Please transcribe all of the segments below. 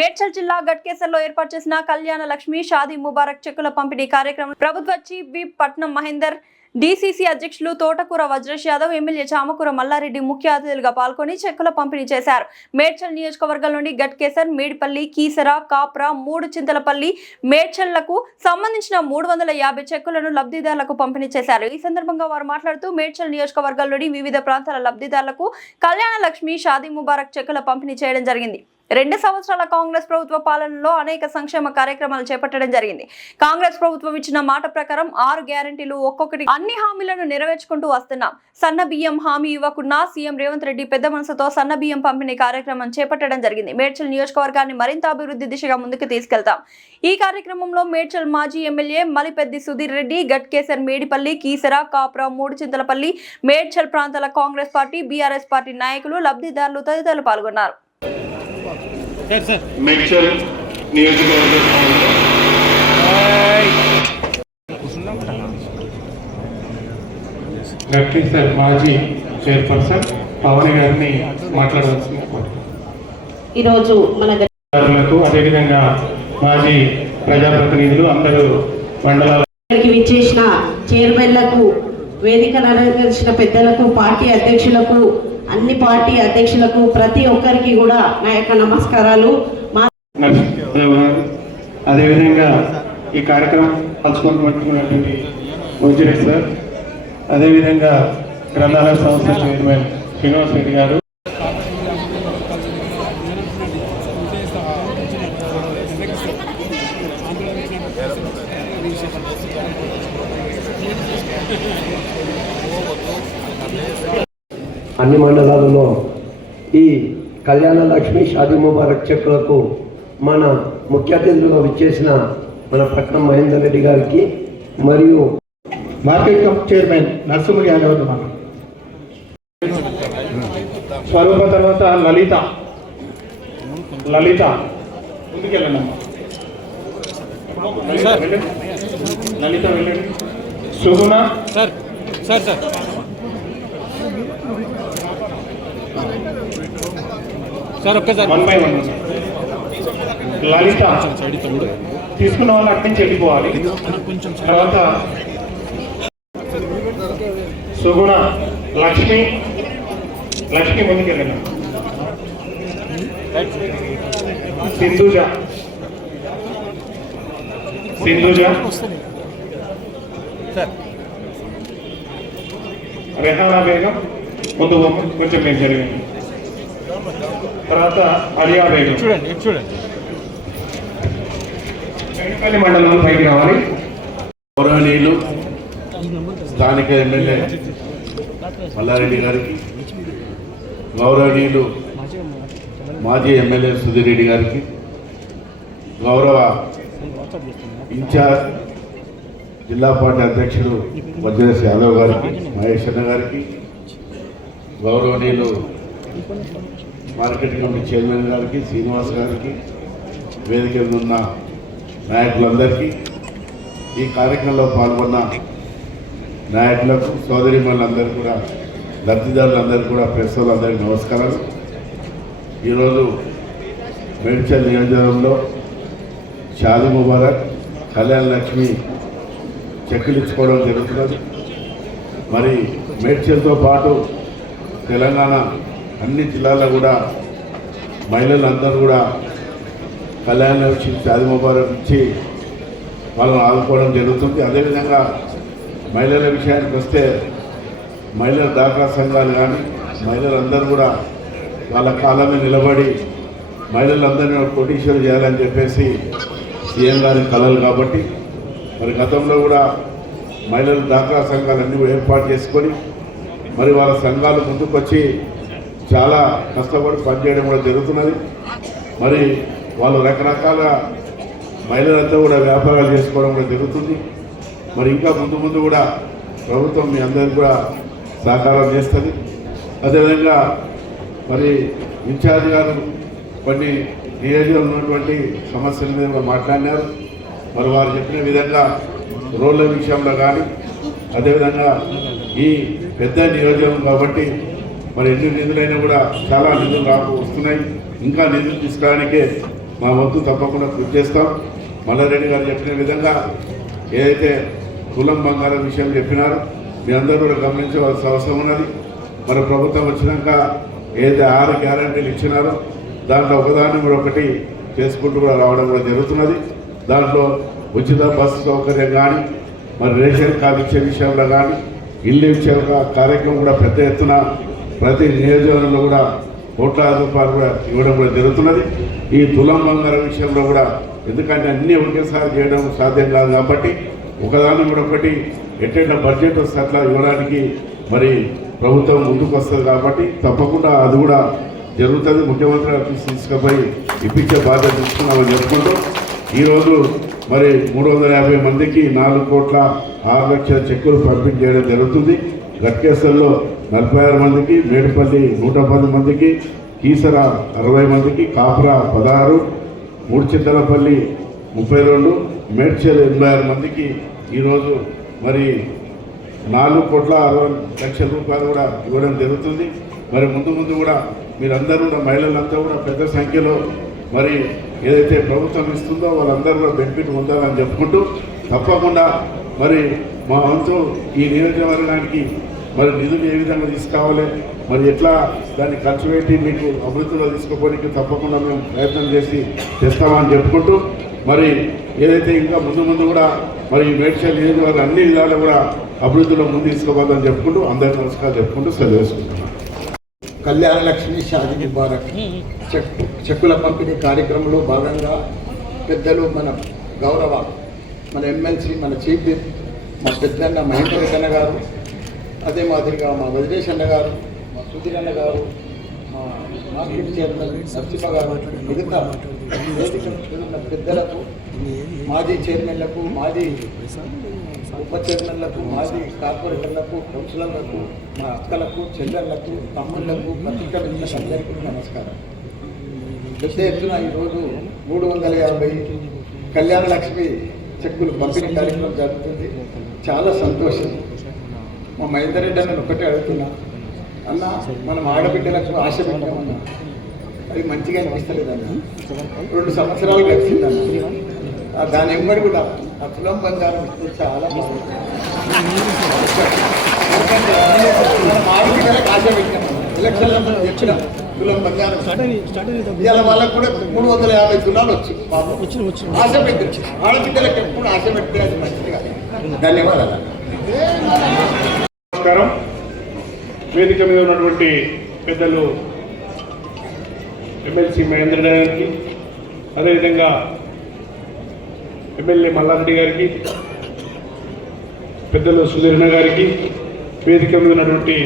మేడ్చల్ జిల్లా గట్కేసర్లో ఏర్పాటు చేసిన కళ్యాణ లక్ష్మి షాదీ ముబారక్ చెక్కుల పంపిణీ కార్యక్రమం ప్రభుత్వ చీఫ్ విప్ పట్నం మహేందర్, డీసీసీ అధ్యక్షులు తోటకూర వజ్రేష్ యాదవ్, ఎమ్మెల్యే చామకూర మల్లారెడ్డి ముఖ్య అతిథులుగా పాల్గొని చెక్కుల పంపిణీ చేశారు. మేడ్చల్ నియోజకవర్గం నుండి గట్కేసర్, మేడిపల్లి, కీసర, కాప్రా, మూడు చింతలపల్లి, మేడ్చల్లకు సంబంధించిన 350 చెక్కులను లబ్ధిదారులకు పంపిణీ చేశారు. ఈ సందర్భంగా వారు మాట్లాడుతూ మేడ్చల్ నియోజకవర్గంలోని వివిధ ప్రాంతాల లబ్ధిదారులకు కళ్యాణ లక్ష్మి షాదీ ముబారక్ చెక్కుల పంపిణీ చేయడం జరిగింది. 2 సంవత్సరాల కాంగ్రెస్ ప్రభుత్వ పాలనలో అనేక సంక్షేమ కార్యక్రమాలు చేపట్టడం జరిగింది. కాంగ్రెస్ ప్రభుత్వం ఇచ్చిన మాట ప్రకారం 6 గ్యారెంటీలు ఒక్కొక్కటి అన్ని హామీలను నెరవేర్చుకుంటూ వస్తున్నాం. సన్న బియ్యం హామీ ఇవ్వకుండా సీఎం రేవంత్ రెడ్డి పెద్ద మనసుతో సన్న బియ్యం పంపిణీ కార్యక్రమం చేపట్టడం జరిగింది. మేడ్చల్ నియోజకవర్గాన్ని మరింత అభివృద్ధి దిశగా ముందుకు తీసుకెళ్తాం. ఈ కార్యక్రమంలో మేడ్చల్ మాజీ ఎమ్మెల్యే మలిపెద్ది సుధీర్ రెడ్డి, గట్కేసర్, మేడిపల్లి, కీసర, కాప్రా, మూడు చింతలపల్లి, మేడ్చల్ ప్రాంతాల కాంగ్రెస్ పార్టీ, బీఆర్ఎస్ పార్టీ నాయకులు, లబ్ధిదారులు తదితరులు పాల్గొన్నారు. మేడ్చల్ నియోజకవర్గం గట్కేసర్ మాజీ చైర్పర్సన్ పవన్ గారిని మాట్లాడవలసింది. ఈరోజు మన అదేవిధంగా మాజీ ప్రజాప్రతినిధులు అందరూ మండలాలకి విచ్చేసిన చైర్మన్లకు, వేదికను అలంకరించిన పెద్దలకు, పార్టీ అధ్యక్షులకు, అన్ని పార్టీ అధ్యక్షులకు ప్రతి ఒక్కరికి కూడా నా యొక్క నమస్కారాలు. అదేవిధంగా ఈ కార్యక్రమం పంచుకుంటున్నటువంటి వజ్రేష్ సార్, అదేవిధంగా గ్రంథాలయ సంస్థ చైర్మన్ శ్రీనివాస్ రెడ్డి గారు, అన్ని మండలాలలో ఈ కళ్యాణ లక్ష్మి షాదీ ముబారక్ చెక్కులకు మన ముఖ్య అతిథులుగా విచ్చేసిన మన పట్నం మహేందర్ రెడ్డి గారికి మరియు market committee chairman Narasimha Yadav Swaroopa, తర్వాత లలిత ముందుకెళ్ళండి. లలిత వెళ్ళండి. సుగుణ సార్ ఒక్కసారి 1 by 1. లలిత తీసుకున్న వాళ్ళు అక్కడి నుంచి వెళ్ళిపోవాలి. తర్వాత సుగుణ, లక్ష్మి ముందుకెళ్ళండి. సింధుజ రెహానా బేగం ముందు కొంచెం మేము జరిగింది. తర్వాత అలియా బేగం. చూడండి మేడిపల్లి మండలంలో పైకి రావాలి. గౌరవనీయులు స్థానిక ఎమ్మెల్యే మల్లారెడ్డి గారికి, గౌరవనీయులు మాజీ ఎమ్మెల్యే సుధీర్ రెడ్డి గారికి, గౌరవ ఇన్ఛార్జ్ జిల్లా పార్టీ అధ్యక్షుడు వజ్రేష్ యాదవ్ గారికి, మహేష్ అన్న గారికి, గౌరవనీయులు మార్కెట్ కమిటీ చైర్మన్ గారికి, శ్రీనివాస్ గారికి, వేదిక మీద ఉన్న నాయకులందరికీ, ఈ కార్యక్రమంలో పాల్గొన్న నాయకులకు, సోదరిమణులందరూ కూడా, లబ్ధిదారులందరికీ కూడా, ప్రెస్ వాళ్ళందరికీ నమస్కారాలు. ఈరోజు మేడ్చల్ నియోజకవర్గంలో షాదీ ముబారక్ కళ్యాణ లక్ష్మి చెక్కులు ఇచ్చుకోవడం జరుగుతున్నది. మరి మేడ్చల్తో పాటు తెలంగాణ అన్ని జిల్లాల్లో కూడా మహిళలందరూ కూడా కళ్యాణ లక్ష్మి షాదీ ముబారక్ ఇచ్చి వాళ్ళని ఆదుకోవడం జరుగుతుంది. అదేవిధంగా మహిళల విషయానికి వస్తే మహిళల డాక్రా సంఘాలు కానీ మహిళలందరూ కూడా వాళ్ళ కాలమే నిలబడి మహిళలందరినీ కోటీశ్వరులు చేయాలని చెప్పేసి సీఎం గారి కలలు కాబట్టి మరి గతంలో కూడా మహిళల డాక్రా సంఘాలన్నీ ఏర్పాటు చేసుకొని మరి వాళ్ళ సంఘాలు ముందుకొచ్చి చాలా కష్టపడి పనిచేయడం కూడా జరుగుతున్నది. మరి వాళ్ళు రకరకాల మహిళలంతా కూడా వ్యాపారాలు చేసుకోవడం కూడా జరుగుతుంది. మరి ఇంకా ముందు కూడా ప్రభుత్వం మీ అందరికీ కూడా సహకారం చేస్తుంది. అదేవిధంగా మరి ఇన్ఛార్జ్ గారు కొన్ని నియోజకవర్గంలో ఉన్నటువంటి సమస్యల మీద మాట్లాడినారు. మరి వారు చెప్పిన విధంగా రోడ్ల విషయంలో కానీ, అదేవిధంగా ఈ పెద్ద నియోజకవర్గం కాబట్టి మరి ఎన్ని నిధులైనా కూడా చాలా నిధులు వస్తున్నాయి. ఇంకా నిధులు తీసుకోవడానికే మా వంతు తప్పకుండా కృషి చేస్తాం. మల్లారెడ్డి గారు చెప్పిన విధంగా ఏదైతే కులం బంగారం విషయం చెప్పినారో మీ అందరూ కూడా గమనించవలసిన అవసరం ఉన్నది. మన ప్రభుత్వం వచ్చినాక ఏదైతే 6 గ్యారంటీలు ఇచ్చినారో దాంట్లో ఒకదాన్ని కూడా ఒకటి చేసుకుంటూ కూడా రావడం కూడా జరుగుతున్నది. దాంట్లో ఉచిత బస్సు సౌకర్యం కానీ, మరి రేషన్ కార్డు ఇచ్చే విషయంలో కానీ, ఇల్లు ఇచ్చే కార్యక్రమం కూడా పెద్ద ఎత్తున ప్రతి నియోజకవర్గంలో కూడా ₹1,00,000 కూడా ఇవ్వడం కూడా జరుగుతున్నది. ఈ తులం బంగారం విషయంలో కూడా ఎందుకంటే అన్నీ ఒకేసారి చేయడం సాధ్యం కాదు కాబట్టి ఒకదాన్ని కూడా ఒకటి ఎట్లా బడ్జెట్ వస్తే అట్లా ఇవ్వడానికి మరి ప్రభుత్వం ముందుకు వస్తుంది కాబట్టి తప్పకుండా అది కూడా జరుగుతుంది. ముఖ్యమంత్రి ఆఫీస్ తీసుకుపోయి ఇప్పించే బాధ్యత తీసుకున్నామని చెప్పుకుంటూ ఈరోజు మరి 350 మందికి 4,06,00,000 చెక్కులు పంపిణీ చేయడం జరుగుతుంది. గట్కేశ్వర్లో 46 మందికి, మేడిపల్లి 110 మందికి, కీసర 60 మందికి, కాపురా 16, మూడుచింతలపల్లి 32, మేడ్చల్ 86 మందికి ఈరోజు మరి ₹4,60,00,000 కూడా ఇవ్వడం జరుగుతుంది. మరి ముందు ముందు కూడా మీరందరూ కూడా మహిళలంతా కూడా పెద్ద సంఖ్యలో మరి ఏదైతే ప్రభుత్వం ఇస్తుందో వాళ్ళందరూ కూడా బెనిఫిట్ పొందాలని చెప్పుకుంటూ తప్పకుండా మరి మా వంతు ఈ నియోజకవర్గానికి మరి నిధులు ఏ విధంగా తీసుకోవాలి, మరి ఎట్లా దాన్ని ఖర్చు పెట్టి మీకు అభివృద్ధిలో తీసుకోవడానికి తప్పకుండా మేము ప్రయత్నం చేసి చేస్తామని చెప్పుకుంటూ మరి ఏదైతే ఇంకా ముందు ముందు కూడా మరి మేడ్చల్ నియోజకవర్గం అన్ని విధాలు కూడా అభివృద్ధిలో ముందు తీసుకోవాలని చెప్పుకుంటూ అందరికీ నమస్కారం చెప్పుకుంటూ సెలవు వేసుకుంటున్నాం. కళ్యాణ లక్ష్మి షాదీ ముబారక్ చెక్కుల పంపిణీ కార్యక్రమంలో భాగంగా పెద్దలు మన గౌరవ మన ఎమ్మెల్సీ మన చీఫ్ విప్ మా పెద్దన్న మహేందర్ రెడ్డి అన్న గారు, అదే మాదిరిగా మా వజ్రేష్ అన్న గారు, మా సుధీర్ అన్న గారు, మా మార్కెట్ చైర్మన్ నరసింహ గారు, మిగతా పెద్దలకు, మాజీ చైర్మన్లకు, మాజీ ఉప చైర్మన్లకు, మాజీ కార్పొరేటర్లకు, కౌన్సిలర్లకు, మా అక్కలకు, చెల్లెళ్లకు, తమ్ముళ్లకు, పత్రికా మిత్రులకు అందరికీ నమస్కారం. పెద్ద ఎత్తున ఈరోజు 350 కళ్యాణ లక్ష్మి చెక్కులు పంపిణీ కార్యక్రమం జరుగుతుంది. చాలా సంతోషం. మా మహేందర్ రెడ్డి అన్న ఒకటే అడుగుతున్నా, అన్న మనం ఆడబిడ్డలకు ఆశ పెట్టామన్నా అది మంచిగా అనిపిస్తలేదన్న. 2 సంవత్సరాలు గడిచిందన్న. దాని ఎమ్మడి కూడా ఆ తులం బంగారం ఇస్తే చాలా బాగుంటుంది. మనం ఆడబిడ్డలకు ఆశ పెట్టామన్నా. ఎలక్షన్లో మనం చెప్పిన తులం బంగారం ఇవాళ వాళ్ళకు కూడా 350 తులాలు వచ్చి ఆశ పెట్టి ఆడబిడ్డలకు ఎప్పుడు ఆశ పెడితే అది మంచిది కాదు. ధన్యవాదాలు. నమస్కారం. వేదిక మీద ఉన్నటువంటి పెద్దలు ఎమ్మెల్సీ మహేందర్ గారికి, అదేవిధంగా ఎమ్మెల్యే మల్లారెడ్డి గారికి, పెద్దలు సుధీరణ గారికి, వేదిక మీద ఉన్నటువంటి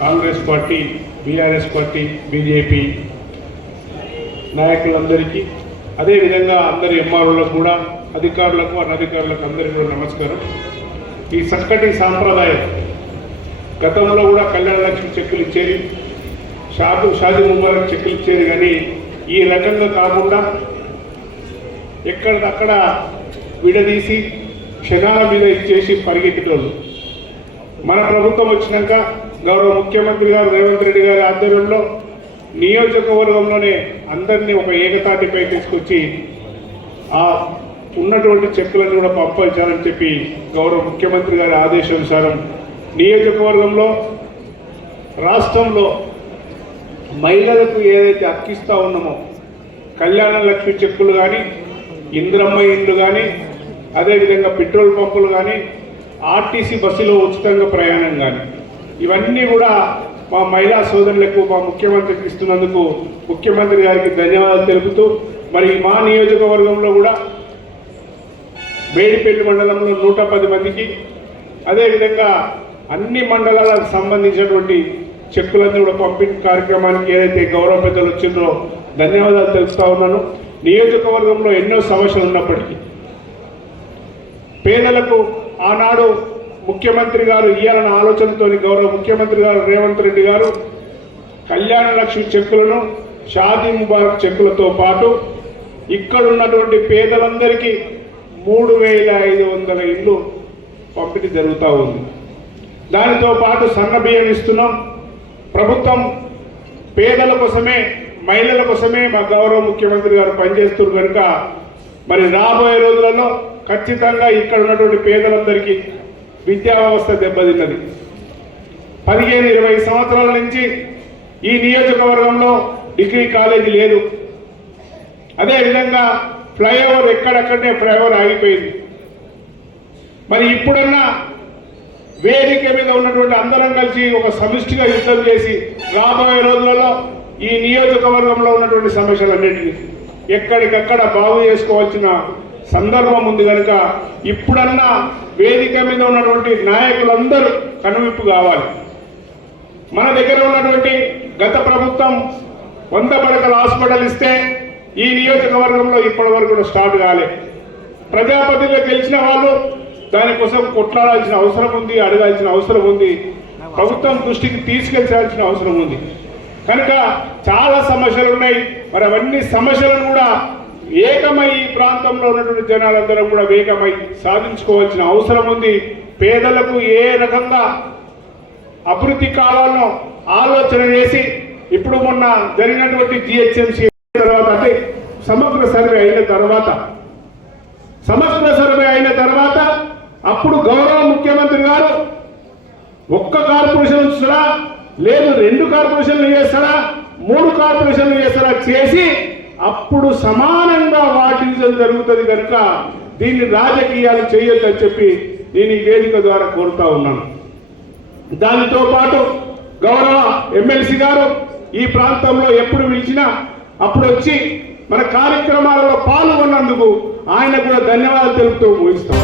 Congress party, BRS party, BJP నాయకులందరికీ, అదేవిధంగా అందరి ఎంఆర్ఓలకు కూడా, అధికారులకు, అనధికారులకు అందరికీ కూడా నమస్కారం. ఈ చక్కటి సాంప్రదాయం గతంలో కూడా కళ్యాణ లక్ష్మి చెక్కులు ఇచ్చేది, షాదీ ముబారక్ చెక్కులు ఇచ్చేది, కానీ ఈ రకంగా కాకుండా ఎక్కడికక్కడ విడదీసి క్షణాల మీద ఇచ్చేసి పరిగెత్తేటోళ్ళు. మన ప్రభుత్వం వచ్చినాక గౌరవ ముఖ్యమంత్రి గారు రేవంత్ రెడ్డి గారి ఆధ్వర్యంలో నియోజకవర్గంలోనే అందరినీ ఒక ఏకతాటిపై తీసుకొచ్చి ఆ ఉన్నటువంటి చెక్కులను కూడా పంపించాలని చెప్పి గౌరవ ముఖ్యమంత్రి గారి ఆదేశానుసారం నియోజకవర్గంలో, రాష్ట్రంలో మహిళలకు ఏదైతే అక్కిస్తూ ఉన్నామో కళ్యాణ లక్ష్మి చెక్కులు కానీ, ఇంద్రమ్మ ఇండ్లు కానీ, అదేవిధంగా పెట్రోల్ పంపులు కానీ, ఆర్టీసీ బస్సులో ఉచితంగా ప్రయాణం కానీ, ఇవన్నీ కూడా మా మహిళా సోదరులకు మా ముఖ్యమంత్రికి ఇస్తున్నందుకు ముఖ్యమంత్రి గారికి ధన్యవాదాలు తెలుపుతూ, మరి మా నియోజకవర్గంలో కూడా మేడిపల్లి మండలంలో 110 మందికి, అదేవిధంగా అన్ని మండలాలకు సంబంధించినటువంటి చెక్కులన్నీ కూడా పంపిణీ కార్యక్రమానికి ఏదైతే గౌరవ పెద్దలు వచ్చిందో ధన్యవాదాలు తెలుపుతా ఉన్నాను. నియోజకవర్గంలో ఎన్నో సమస్యలు ఉన్నప్పటికీ పేదలకు ఆనాడు ముఖ్యమంత్రి గారు ఇయ్యాలన్న ఆలోచనతో గౌరవ ముఖ్యమంత్రి గారు రేవంత్ రెడ్డి గారు కళ్యాణ లక్ష్మి చెక్కులను, షాదీ ముబారక్ చెక్కులతో పాటు ఇక్కడ ఉన్నటువంటి పేదలందరికీ 3,500 ఇళ్ళు పంపిణీ జరుగుతూ ఉంది. దానితో పాటు సన్న బియ్యం ఇస్తున్నాం. ప్రభుత్వం పేదల కోసమే మహిళల కోసమే మా గౌరవ ముఖ్యమంత్రి గారు పనిచేస్తున్నారు కనుక మరి రాబోయే రోజులలో ఖచ్చితంగా ఇక్కడ ఉన్నటువంటి పేదలందరికీ విద్యా వ్యవస్థ దెబ్బతిన్నది. 15-20 సంవత్సరాల నుంచి ఈ నియోజకవర్గంలో డిగ్రీ కాలేజీ లేదు. అదేవిధంగా ఫ్లైఓవర్ ఎక్కడెక్కడనే ఫ్లైఓవర్ ఆగిపోయింది. మరి ఇప్పుడన్నా వేదిక మీద ఉన్నటువంటి అందరం కలిసి ఒక సమిష్టిగా యుద్ధం చేసి రాబోయే రోజులలో ఈ నియోజకవర్గంలో ఉన్నటువంటి సమస్యలన్నింటినీ ఎక్కడికక్కడ బాగు చేసుకోవాల్సిన సందర్భం ఉంది కనుక ఇప్పుడన్నా వేదిక మీద ఉన్నటువంటి నాయకులందరూ కనువిప్పు కావాలి. మన దగ్గర ఉన్నటువంటి గత ప్రభుత్వం 100 పడకల హాస్పిటల్ ఇస్తే ఈ నియోజకవర్గంలో ఇప్పటి వరకు కూడా స్టార్ట్ కాలే. ప్రజాపతిగా గెలిచిన వాళ్ళు దానికోసం కొట్లాడాల్సిన అవసరం ఉంది, అడగాల్సిన అవసరం ఉంది, ప్రభుత్వం దృష్టికి తీసుకెళ్లాల్సిన అవసరం ఉంది. కనుక చాలా సమస్యలు ఉన్నాయి. మరి అవన్నీ సమస్యలను కూడా ఏకమై ఈ ప్రాంతంలో ఉన్నటువంటి జనాలందరం కూడా వేగమై సాధించుకోవాల్సిన అవసరం ఉంది. పేదలకు ఏ రకంగా అభివృద్ధి కావాలనో ఆలోచన చేసి ఇప్పుడు మొన్న జరిగినటువంటి జిహెచ్ఎంసీ తర్వాత అంటే సమగ్ర సర్వే అయిన తర్వాత అప్పుడు గౌరవ ముఖ్యమంత్రి గారు ఒక్క కార్పొరేషన్ ఉంచుతారా, లేదు 2 కార్పొరేషన్లు చేస్తారా, 3 కార్పొరేషన్లు చేస్తారా చేసి అప్పుడు సమానంగా వాటించడం జరుగుతుంది కనుక దీన్ని రాజకీయాలు చేయొద్దని చెప్పి నేను ఈ వేదిక ద్వారా కోరుతా ఉన్నాను. దానితో పాటు గౌరవ ఎమ్మెల్సీ గారు ఈ ప్రాంతంలో ఎప్పుడు పిలిచినా అప్పుడు వచ్చి మన కార్యక్రమాలలో పాల్గొన్నందుకు ఆయన కూడా ధన్యవాదాలు తెలుపుతూ ముగిస్తాం.